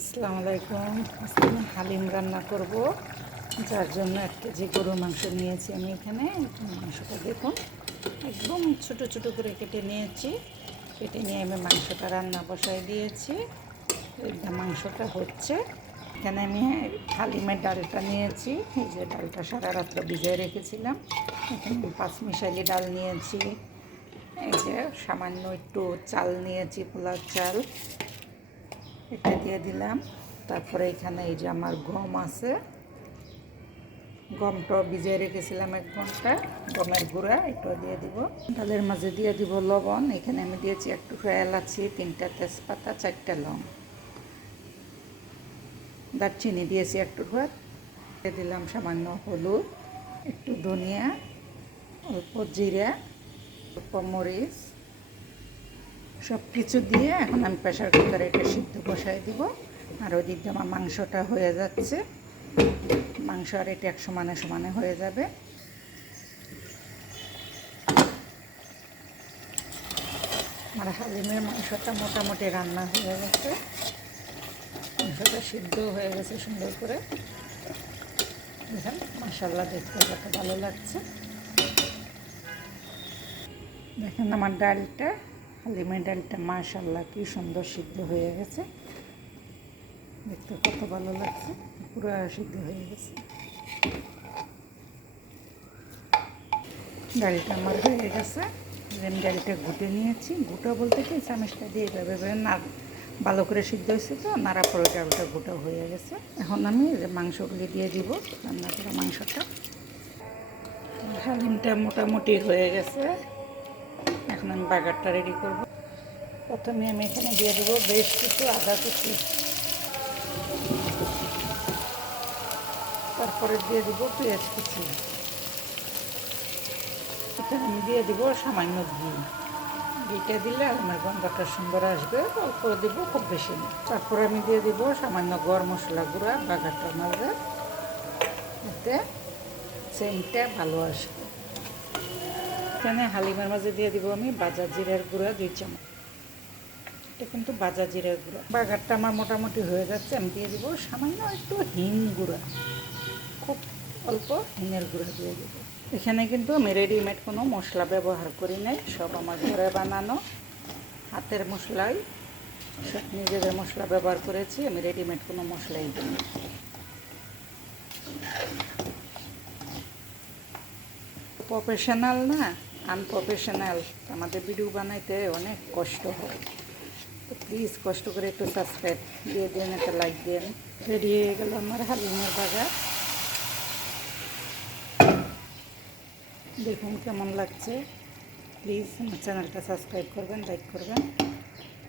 আসসালামু আলাইকুম। আজকে আমি হালিম রান্না করব, যার জন্য 1 কেজি গরুর মাংস নিয়েছি আমি এখানে। মাংসটা দেখুন, একদম ছোট ছোট করে কেটে নিয়েছি। কেটে নিয়ে আমি মাংসটা রান্না বসাই দিয়েছি। মাংসটা হচ্ছে, এখানে আমি হালিমের ডালটা নিয়েছি। এই যে ডালটা সারা রাত্র ভিজিয়ে রেখেছিলাম। এখানে 5 মিশালি ডাল নিয়েছি। এই যে সামান্য একটু চাল নিয়েছি, পোলাও চাল, এটা দিয়ে দিলাম। তারপরে এখানে এই যে আমার গম আছে, গমটা ভিজিয়ে রেখেছিলাম 1 ঘন্টা, গমের গুঁড়া এটাও দিয়ে দিব। ডালের মাঝে দিয়ে দিব লবণ। এখানে আমি দিয়েছি একটু এলাচি, 3টা তেজপাতা, 4টা লং, দারচিনি দিয়েছি একটু দিয়ে দিলাম সামান্য হলুদ, একটু ধনিয়া, অল্প জিরা, অল্প মরিচ, সব কিছু দিয়ে এখন আমি প্রেশার কুকারে এটা সিদ্ধ বসাই দিব। আর ওই দিক দিয়ে আমার মাংসটা হয়ে যাচ্ছে। মাংস আর এটা এক সমানে সমানে হয়ে যাবে। আমার হালিমের মাংসটা মোটামুটি রান্না হয়ে গেছে। মাংসটা সিদ্ধ হয়ে গেছে সুন্দর করে। দেখেন মাশাআল্লাহ, দেখতে কত ভালো লাগছে। দেখেন আমার ডালটা, হালিমের ডালটা মাশাআল্লাহ কি সুন্দর সিদ্ধ হয়ে গেছে। দেখতে কত ভালো লাগছে, পুরো সিদ্ধ হয়ে গেছে। ডালটা আমার হয়ে গেছে। আমি ডালটা ঘুটে নিয়েছি। ঘুটা বলতে কি, চামচটা দিয়ে যাবে না, ভালো করে সিদ্ধ হয়েছে তো, নাড়া পরে ডালটা ঘুটা হয়ে গেছে। এখন আমি মাংসগুলি দিয়ে দিব, রান্না করা মাংসটা। হালিমটা মোটামুটি হয়ে গেছে। এখন আমি বাগারটা রেডি করব। প্রথমে আমি এখানে দিয়ে দেবো বেশ কিছু আদা কুচি, তারপরে দিয়ে দিব পেঁয়াজ কুচি, এখানে আমি দিয়ে দিব সামান্য ঘি। ঘিটা দিলে আমার গন্ধটা সুন্দর আসবে। অল্প দিব, খুব বেশি না। তারপরে আমি দিয়ে দিব সামান্য গরম মশলা গুঁড়া বাগারটার মাঝে, এতে সেন্টটা ভালো আসবে। এখানে হালিমের মাঝে দিয়ে দিব আমি ভাজা জিরার গুঁড়া 2 চামচ। এটা কিন্তু ভাজা জিরার গুঁড়া। বাগারটা আমার মোটামুটি হয়ে যাচ্ছে। আমি দিয়ে দিব সামান্য একটু হিং গুঁড়া, খুব অল্প হিঙের গুঁড়া দিয়ে দেবো। এখানে কিন্তু আমি রেডিমেড কোনো মশলা ব্যবহার করি নাই, সব আমার ঘরে বানানো হাতের মশলাই, সব নিজেদের মশলা ব্যবহার করেছি। আমি রেডিমেড কোনো মশলাই দিই। প্রফেশনাল না, আনপ্রফেশনাল। আমাদের ভিডিও বানাইতে অনেক কষ্ট হয়, তো প্লিজ কষ্ট করে একটু সাবস্ক্রাইব দিয়ে দিন, একটা লাইক দিন। রেডি হয়ে গেল আমার হালিমের বাগার। দেখুন কেমন লাগছে। প্লিজ আমার চ্যানেলটা সাবস্ক্রাইব করবেন, লাইক করবেন।